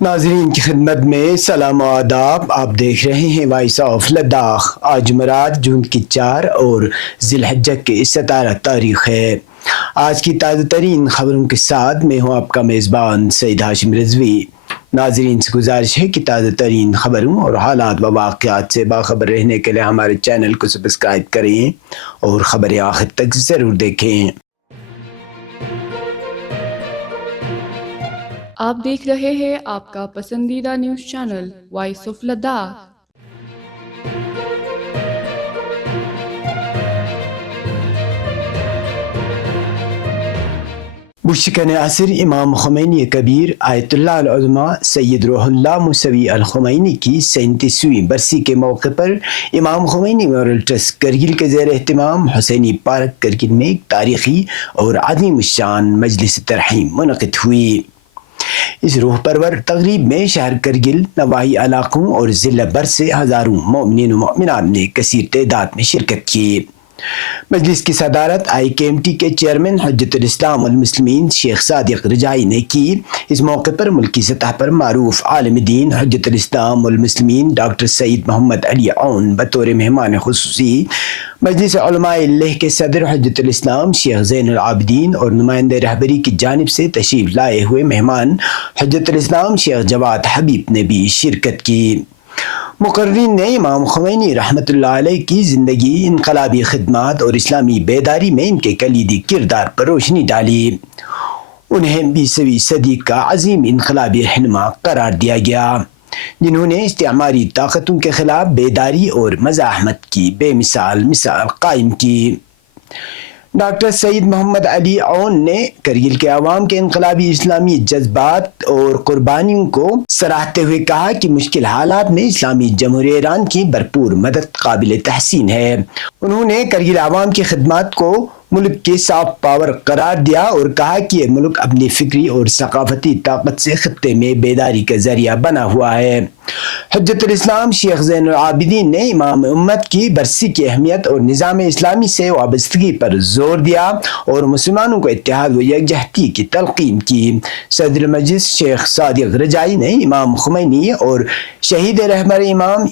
ناظرین کی خدمت میں سلام و آداب. آپ دیکھ رہے ہیں وائس آف لداخ. آج جمعرات جون کی 4 اور ذی الحجہ کے 17 تاریخ ہے. آج کی تازہ ترین خبروں کے ساتھ میں ہوں آپ کا میزبان سعید ہاشم رضوی. ناظرین سے گزارش ہے کہ تازہ ترین خبروں اور حالات و واقعات سے باخبر رہنے کے لیے ہمارے چینل کو سبسکرائب کریں اور خبریں آخر تک ضرور دیکھیں. آپ دیکھ رہے ہیں آپ کا پسندیدہ news channel voice of Ladakh. مشکن عصر امام خمینی کبیر آیت اللہ العظمہ سید روح اللہ موسوی الخمینی کی 37ویں برسی کے موقع پر امام خمینی میموریل ٹرسٹ کرگل کے زیر اہتمام حسینی پارک کرگل میں ایک تاریخی اور عظیم الشان مجلس ترحیم منعقد ہوئی. اس روح پرور تقریب میں شہر کرگل، نواحی علاقوں اور ضلع بھر سے ہزاروں مومنین و مومنات نے کثیر تعداد میں شرکت کی. مجلس کی صدارت IKMT کے چیئرمین حجت الاسلام والمسلمین شیخ صادق رجائی نے کی. اس موقع پر ملکی سطح پر معروف عالم دین حجت الاسلام والمسلمین ڈاکٹر سید محمد علی عون بطور مہمان خصوصی، مجلس علماء اللہ کے صدر حجت الاسلام شیخ زین العابدین اور نمائندہ رہبری کی جانب سے تشریف لائے ہوئے مہمان حجت الاسلام شیخ جواد حبیب نے بھی شرکت کی. مقررین نے امام خمینی رحمۃ اللہ علیہ کی زندگی، انقلابی خدمات اور اسلامی بیداری میں ان کے کلیدی کردار پر روشنی ڈالی. انہیں 20ویں صدی کا عظیم انقلابی رہنما قرار دیا گیا، جنہوں نے استعماری طاقتوں کے خلاف بیداری اور مزاحمت کی بے مثال قائم کی. ڈاکٹر سید محمد علی عون نے کرگل کے عوام کے انقلابی اسلامی جذبات اور قربانیوں کو سراہتے ہوئے کہا کہ مشکل حالات میں اسلامی جمہوریہ ایران کی بھرپور مدد قابل تحسین ہے. انہوں نے کرگل عوام کی خدمات کو ملک کے سافٹ پاور قرار دیا اور کہا کہ یہ ملک اپنی فکری اور ثقافتی طاقت سے خطے میں بیداری کا ذریعہ بنا ہوا ہے. حجت الاسلام شیخ زین العابدین نے امام امت کی برسی کی اہمیت اور نظام اسلامی سے وابستگی پر زور دیا اور مسلمانوں کو اتحاد و یکجہتی کی تلقین کی. صدر مجلس شیخ صادق رجائی نے امام خمینی اور شہید رہبر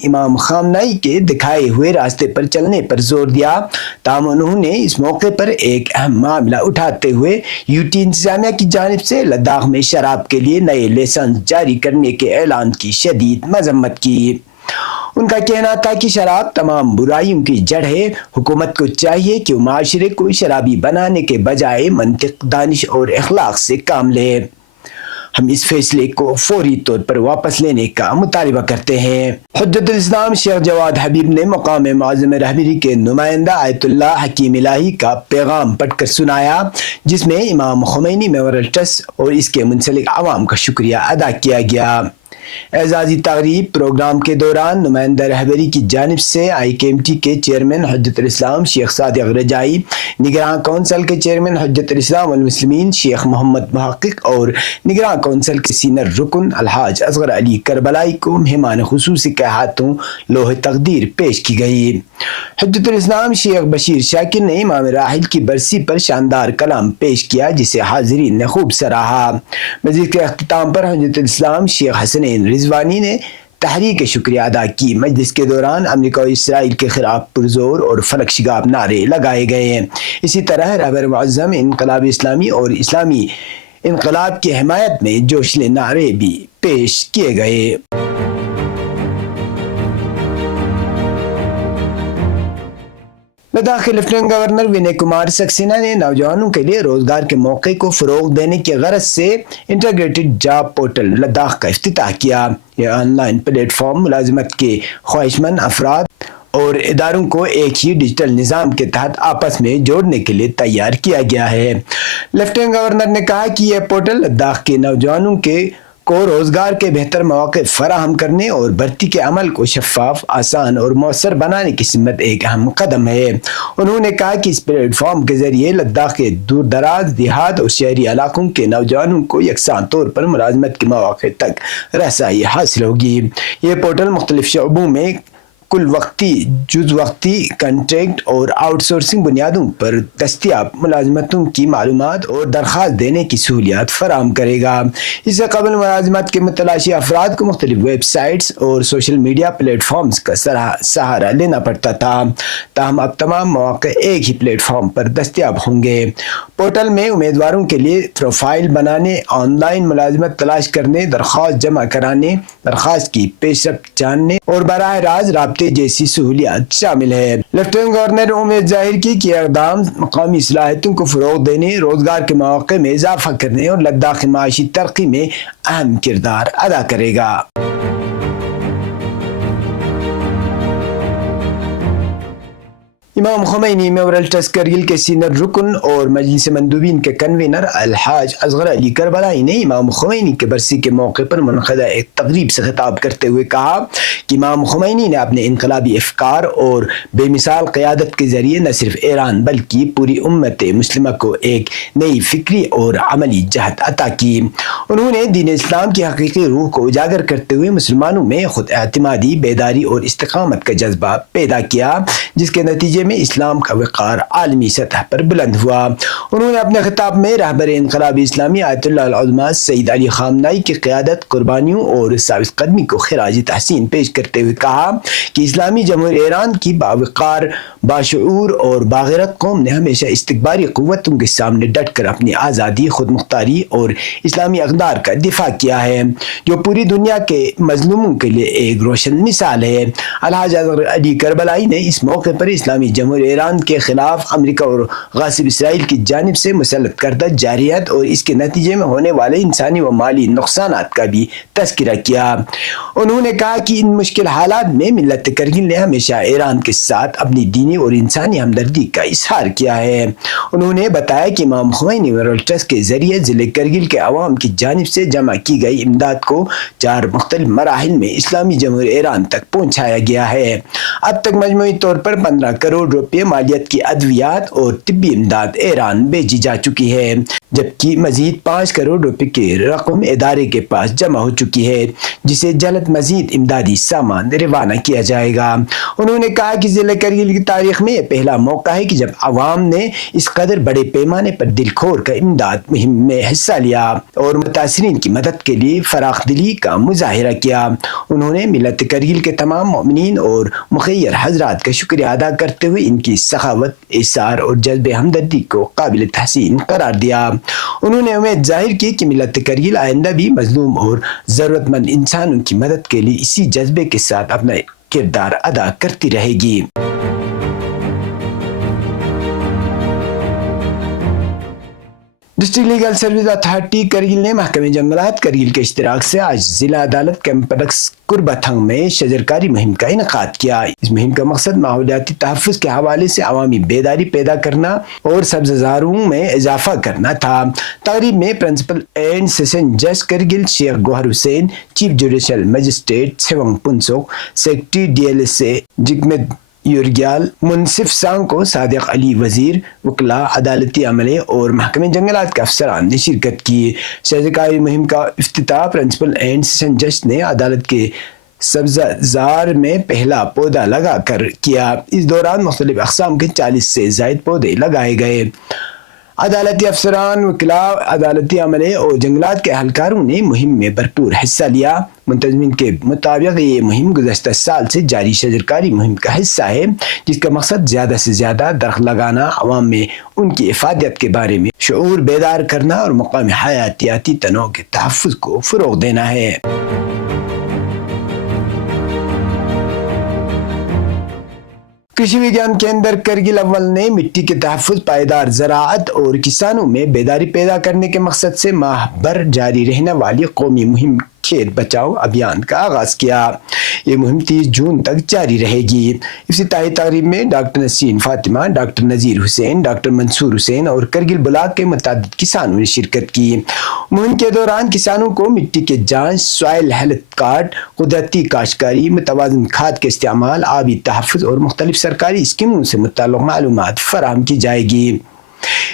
امام خامنئی کے دکھائے ہوئے راستے پر چلنے پر زور دیا. تاہم انہوں نے اس موقع پر ایک اہم معاملہ اٹھاتے ہوئے UT انتظامیہ کی جانب سے لداخ میں شراب کے لیے نئے لائسنس جاری کرنے کے اعلان کی شدید مذمت کی. ان کا کہنا تھا کہ شراب تمام برائیوں کی جڑ ہے. حکومت کو چاہیے کہ وہ معاشرے کو شرابی بنانے کے بجائے منطق، دانش اور اخلاق سے کام لے. ہم اس فیصلے کو فوری طور پر واپس لینے کا مطالبہ کرتے ہیں. حجت الاسلام شیخ جواد حبیب نے مقام معظم رہبری کے نمائندہ آیت اللہ حکیم الہی کا پیغام پڑھ کر سنایا، جس میں امام خمینی میموریل ٹرسٹ اور اس کے منسلک عوام کا شکریہ ادا کیا گیا. اعزازی تقریب پروگرام کے دوران نمائندہ رہبری کی جانب سے IKMT کے چیئرمین حجت الاسلام شیخ صادق رجائی، نگراں کونسل کے چیئرمین حجت الاسلام والمسلمین شیخ محمد محقق اور نگراں کونسل کے سینئر رکن الحاج اصغر علی کربلائی کو مہمان خصوصی کے ہاتھوں لوح تقدیر پیش کی گئی. حجت الاسلام شیخ بشیر شاکر نے امام راحل کی برسی پر شاندار کلام پیش کیا، جسے حاضرین نے خوب سراہا. مجلس کے اختتام پر حجت الاسلام شیخ حسنین رضوانی نے تحریک شکریہ ادا کی. مجلس کے دوران امریکہ اور اسرائیل کے خلاف پرزور اور فلک شگاف نعرے لگائے گئے. اسی طرح رہبر معظم انقلاب اسلامی اور اسلامی انقلاب کی حمایت میں جوشلے نعرے بھی پیش کیے گئے. لداخ کے لیفٹیننٹ گورنر ونے کمار سکسینہ نے نوجوانوں کے لیے روزگار کے موقع کو فروغ دینے کی غرض سے انٹیگریٹڈ جاب پورٹل لداخ کا افتتاح کیا. یہ آن لائن پلیٹ فارم ملازمت کے خواہشمند افراد اور اداروں کو ایک ہی ڈیجیٹل نظام کے تحت آپس میں جوڑنے کے لیے تیار کیا گیا ہے. لیفٹیننٹ گورنر نے کہا کہ یہ پورٹل لداخ کے نوجوانوں کو روزگار کے بہتر مواقع فراہم کرنے اور بھرتی کے عمل کو شفاف، آسان اور مؤثر بنانے کی سمت ایک اہم قدم ہے. انہوں نے کہا کہ اس پلیٹ فارم کے ذریعے لداخ کے دور دراز، دیہات اور شہری علاقوں کے نوجوانوں کو یکساں طور پر ملازمت کے مواقع تک رسائی حاصل ہوگی. یہ پورٹل مختلف شعبوں میں کل وقتی، جز وقتی، کنٹریکٹ اور آؤٹ سورسنگ بنیادوں پر دستیاب ملازمتوں کی معلومات اور درخواست دینے کی سہولیات فراہم کرے گا۔ اس سے قبل ملازمت کے متلاشی افراد کو مختلف ویب سائٹس اور سوشل میڈیا پلیٹ فارمز کا سہارا لینا پڑتا تھا، تاہم اب تمام مواقع ایک ہی پلیٹ فارم پر دستیاب ہوں گے۔ پورٹل میں امیدواروں کے لیے پروفائل بنانے، آن لائن ملازمت تلاش کرنے، درخواست جمع کرانے، درخواست کی پیش رفت جاننے اور براہ راست رابطے جیسی سہولیات شامل ہے۔ لیفٹیننٹ گورنر نے امید ظاہر کی کہ یہ اقدام مقامی صلاحیتوں کو فروغ دینے، روزگار کے مواقع میں اضافہ کرنے اور لداخ کی معاشی ترقی میں اہم کردار ادا کرے گا۔ امام خمینی میموریل ٹرسٹ کرگل کے سینئر رکن اور مجلس مندوبین کے کنوینر الحاج اصغر علی کربلائی نے امام خمینی کے برسی کے موقع پر منعقدہ ایک تقریب سے خطاب کرتے ہوئے کہا کہ امام خمینی نے اپنے انقلابی افکار اور بے مثال قیادت کے ذریعے نہ صرف ایران بلکہ پوری امت مسلمہ کو ایک نئی فکری اور عملی جہت عطا کی۔ انہوں نے دین اسلام کی حقیقی روح کو اجاگر کرتے ہوئے مسلمانوں میں خود اعتمادی، بیداری اور استقامت کا جذبہ پیدا کیا، جس کے نتیجے میں اسلام کا وقار عالمی سطح پر بلند ہوا۔ انہوں نے اپنے خطاب میں رہبر انقلاب اسلامی آیت اللہ العظمہ سید علی خامنہئی کی قیادت، قربانیوں اور ثابت قدمی کو خراج تحسین پیش کرتے ہوئے کہا کہ اسلامی جمہوریہ ایران کی باوقار، باشعور اور باغیرت قوم نے ہمیشہ استکباری قوتوں کے سامنے ڈٹ کر اپنی آزادی، خود مختاری اور اسلامی اقدار کا دفاع کیا ہے، جو پوری دنیا کے مظلوموں کے لیے ایک روشن مثال ہے۔ الحاج اصغر علی کربلائی نے اس موقع پر اسلامی جمہوریہ ایران کے خلاف امریکہ اور غاصب اسرائیل کی جانب سے مسلط کردہ جارحیت اور اس کے نتیجے میں ہونے والے انسانی و مالی نقصانات کا بھی تذکرہ کیا۔ انہوں نے کہا کہ ان مشکل حالات میں ملت کرگل نے ہمیشہ ایران کے ساتھ اپنی دینی اور انسانی ہمدردی کا اظہار کیا ہے۔ انہوں نے بتایا کہ امام خمینی میموریل ٹرسٹ کے ذریعے ضلع کرگل کے عوام کی جانب سے جمع کی گئی امداد کو 4 مختلف مراحل میں اسلامی جمہوریہ ایران تک پہنچایا گیا ہے۔ اب تک مجموعی طور پر 15 کروڑ روپے مالیت کی ادویات اور طبی امداد ایران بھیجی جا چکی ہے، جبکہ مزید 5 کروڑ روپے کی رقم ادارے کے پاس جمع ہو چکی ہے، جسے جلد مزید امدادی سامان روانہ کیا جائے گا۔ انہوں نے کہا کہ ضلع کرگل کی تاریخ میں یہ پہلا موقع ہے کہ جب عوام نے اس قدر بڑے پیمانے پر دل کھول کر امداد مہم میں حصہ لیا اور متاثرین کی مدد کے لیے فراخ دلی کا مظاہرہ کیا۔ انہوں نے ملت کرگل کے تمام مومنین اور مخیر حضرات کا شکریہ ادا کرتے ہوئے ان کی سخاوت، ایثار اور جذب ہمدردی کو قابل تحسین قرار دیا۔ انہوں نے امید ظاہر کی کہ ملت کرگل آئندہ بھی مظلوم اور ضرورت مند انسانوں کی مدد کے لیے اسی جذبے کے ساتھ اپنا کردار ادا کرتی رہے گی۔ District legal service authority Kargil نے محکمہ جنگلات کرگل کے اشتراک سے آج ضلع عدالت کمپلیکس قربتھنگ میں شجرکاری مہم کا انعقاد کیا۔ اس مہم کا مقصد ماحولیاتی تحفظ کے حوالے سے عوامی بیداری پیدا کرنا اور سبززاروں میں اضافہ کرنا تھا۔ تقریب میں پرنسپل اینڈ سیشن جج Kargil Sheikh Gohar Hussain, chief judicial magistrate Tsewang Punsok, secretary DLSA Jigmet Yurgyal, منصف سانکو، صادق علی وزیر، وکلاء، عدالتی عملے اور محکمہ جنگلات کے افسران نے شرکت کی۔ شجرکاری مہم کا افتتاح پرنسپل اینڈ سیشن جج نے عدالت کے سبززار میں پہلا پودا لگا کر کیا۔ اس دوران مختلف اقسام کے 40 سے زائد پودے لگائے گئے۔ عدالتی افسران، وکلاء، عدالتی عملے اور جنگلات کے اہلکاروں نے مہم میں بھرپور حصہ لیا۔ منتظمین کے مطابق یہ مہم گزشتہ سال سے جاری شجرکاری مہم کا حصہ ہے، جس کا مقصد زیادہ سے زیادہ درخت لگانا، عوام میں ان کی افادیت کے بارے میں شعور بیدار کرنا اور مقامی حیاتیاتی تنوع کے تحفظ کو فروغ دینا ہے۔ کرشی وگیان کیندر کرگل اول نے مٹی کے تحفظ، پائیدار زراعت اور کسانوں میں بیداری پیدا کرنے کے مقصد سے ماہ بھر جاری رہنے والی قومی مہم کھیت بچاؤ ابھیان کا آغاز کیا۔ یہ مہم 30 جون تک جاری رہے گی۔ افتتاحی تقریب میں ڈاکٹر نسرین فاطمہ، ڈاکٹر نذیر حسین، ڈاکٹر منصور حسین اور کرگل بلاک کے متعدد کسانوں نے شرکت کی۔ مہم کے دوران کسانوں کو مٹی کے جانچ، سوائل ہیلتھ کارڈ، قدرتی کاشتکاری، متوازن کھاد کے استعمال، آبی تحفظ اور مختلف سرکاری اسکیموں سے متعلق معلومات فراہم کی جائے گی۔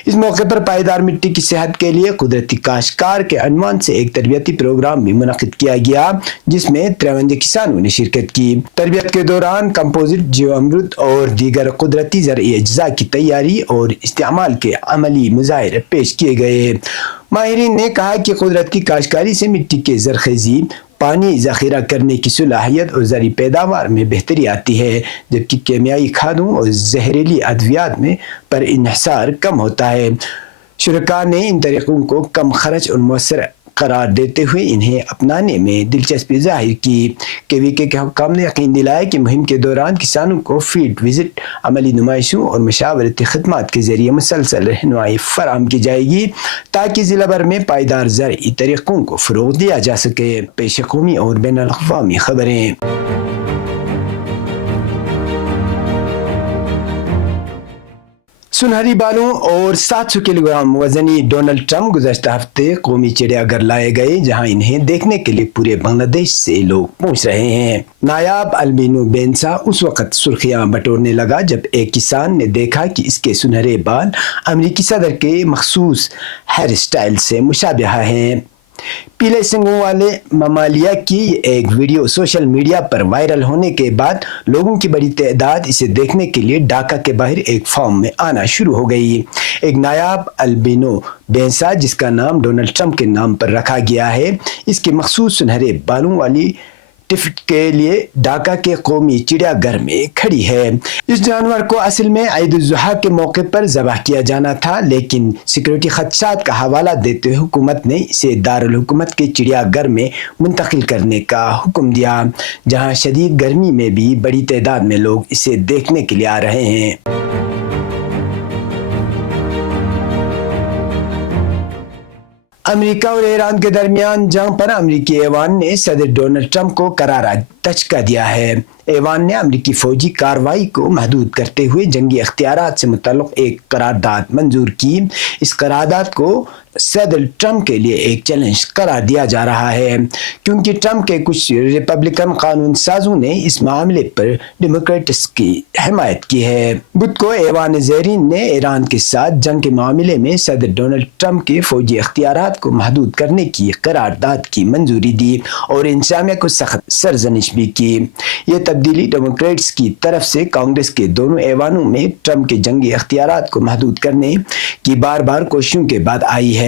اس موقع پر پائیدار مٹی کی صحت کے لیے قدرتی کاشتکار کے عنوان سے ایک تربیتی پروگرام بھی منعقد کیا گیا جس میں 53 کسانوں نے شرکت کی۔ تربیت کے دوران کمپوزٹ، جیو امرت اور دیگر قدرتی زرعی اجزاء کی تیاری اور استعمال کے عملی مظاہرے پیش کیے گئے۔ ماہرین نے کہا کہ قدرتی کاشتکاری سے مٹی کے زرخیزی، پانی ذخیرہ کرنے کی صلاحیت اور زرعی پیداوار میں بہتری آتی ہے، جبکہ کیمیائی کھادوں اور زہریلی ادویات میں پر انحصار کم ہوتا ہے۔ شرکاء نے ان طریقوں کو کم خرچ اور مؤثر قرار دیتے ہوئے انہیں اپنانے میں دلچسپی ظاہر کی۔ KVK کے حکام نے یقین دلایا کہ مہم کے دوران کسانوں کو فیلڈ وزٹ، عملی نمائشوں اور مشاورتی خدمات کے ذریعے مسلسل رہنمائی فراہم کی جائے گی تاکہ ضلع بھر میں پائیدار زرعی طریقوں کو فروغ دیا جا سکے۔ پیش قومی اور بین الاقوامی خبریں۔ سنہری بالوں اور 700 کلو گرام وزنی ڈونلڈ ٹرمپ گزشتہ ہفتے قومی چڑیا گھر لائے گئے، جہاں انہیں دیکھنے کے لیے پورے بنگلہ دیش سے لوگ پہنچ رہے ہیں۔ نایاب البینو بینسا اس وقت سرخیاں بٹورنے لگا جب ایک کسان نے دیکھا کہ اس کے سنہرے بال امریکی صدر کے مخصوص ہیئر سٹائل سے مشابہ ہیں۔ پیلے سنگوں والے ممالیہ کی ایک ویڈیو سوشل میڈیا پر وائرل ہونے کے بعد لوگوں کی بڑی تعداد اسے دیکھنے کے لیے ڈھاکہ کے باہر ایک فارم میں آنا شروع ہو گئی۔ ایک نایاب البینو بینسا جس کا نام ڈونلڈ ٹرمپ کے نام پر رکھا گیا ہے، اس کے مخصوص سنہرے بالوں والی ٹفٹ کے لیے ڈھاکہ کے قومی چڑیا گھر میں کھڑی ہے۔ اس جانور کو اصل میں عید الاضحیٰ کے موقع پر ذبح کیا جانا تھا، لیکن سیکورٹی خدشات کا حوالہ دیتے ہوئے حکومت نے اسے دارالحکومت کے چڑیا گھر میں منتقل کرنے کا حکم دیا، جہاں شدید گرمی میں بھی بڑی تعداد میں لوگ اسے دیکھنے کے لیے آ رہے ہیں۔ امریکہ اور ایران کے درمیان جنگ پر امریکی ایوان نے صدر ڈونلڈ ٹرمپ کو کرارا دھچکا دیا ہے۔ ایوان نے امریکی فوجی کارروائی کو محدود کرتے ہوئے جنگی اختیارات سے متعلق ایک قرارداد منظور کی۔ اس قرارداد کو صدر ٹرمپ کے لیے ایک چیلنج قرار دیا جا رہا ہے، کیونکہ ٹرمپ کے کچھ ریپبلکن قانون سازوں نے اس معاملے پر ڈیموکریٹس کی حمایت کی ہے۔ بدھ کو ایوان زیرین نے ایران کے ساتھ جنگ کے معاملے میں صدر ڈونلڈ ٹرمپ کے فوجی اختیارات کو محدود کرنے کی قرارداد کی منظوری دی اور انتظامیہ کو سخت سرزنش بھی کی۔ یہ تبدیلی ڈیموکریٹس کی طرف سے کانگریس کے دونوں ایوانوں میں ٹرمپ کے جنگی اختیارات کو محدود کرنے کی بار بار کوششوں کے بعد آئی ہے۔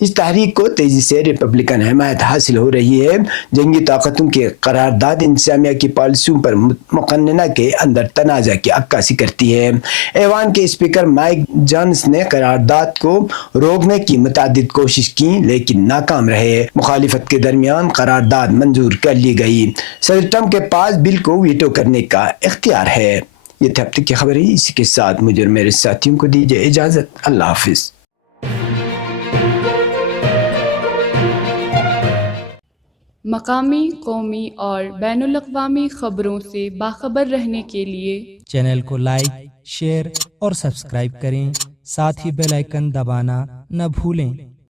اس تحریک کو تیزی سے ریپبلکن حمایت حاصل ہو رہی ہے۔ جنگی طاقتوں کے قرارداد انتظامیہ کی پالیسیوں پر مقننہ کے اندر تنازع کی عکاسی کرتی ہے۔ ایوان کے اسپیکر مائک جانس نے قرارداد کو روکنے کی متعدد کوشش کی لیکن ناکام رہے۔ مخالفت کے درمیان قرارداد منظور کر لی گئی۔ صدر ٹرمپ کے پاس بل کو ویٹو کرنے کا اختیار ہے۔ یہ تھے اب تک کی خبریں، اسی کے ساتھ مجھے اور میرے ساتھیوں کو دیجیے اجازت۔ اللہ حافظ۔ مقامی، قومی اور بین الاقوامی خبروں سے باخبر رہنے کے لیے چینل کو لائک، شیئر اور سبسکرائب کریں، ساتھ ہی بیل آئیکن دبانا نہ بھولیں۔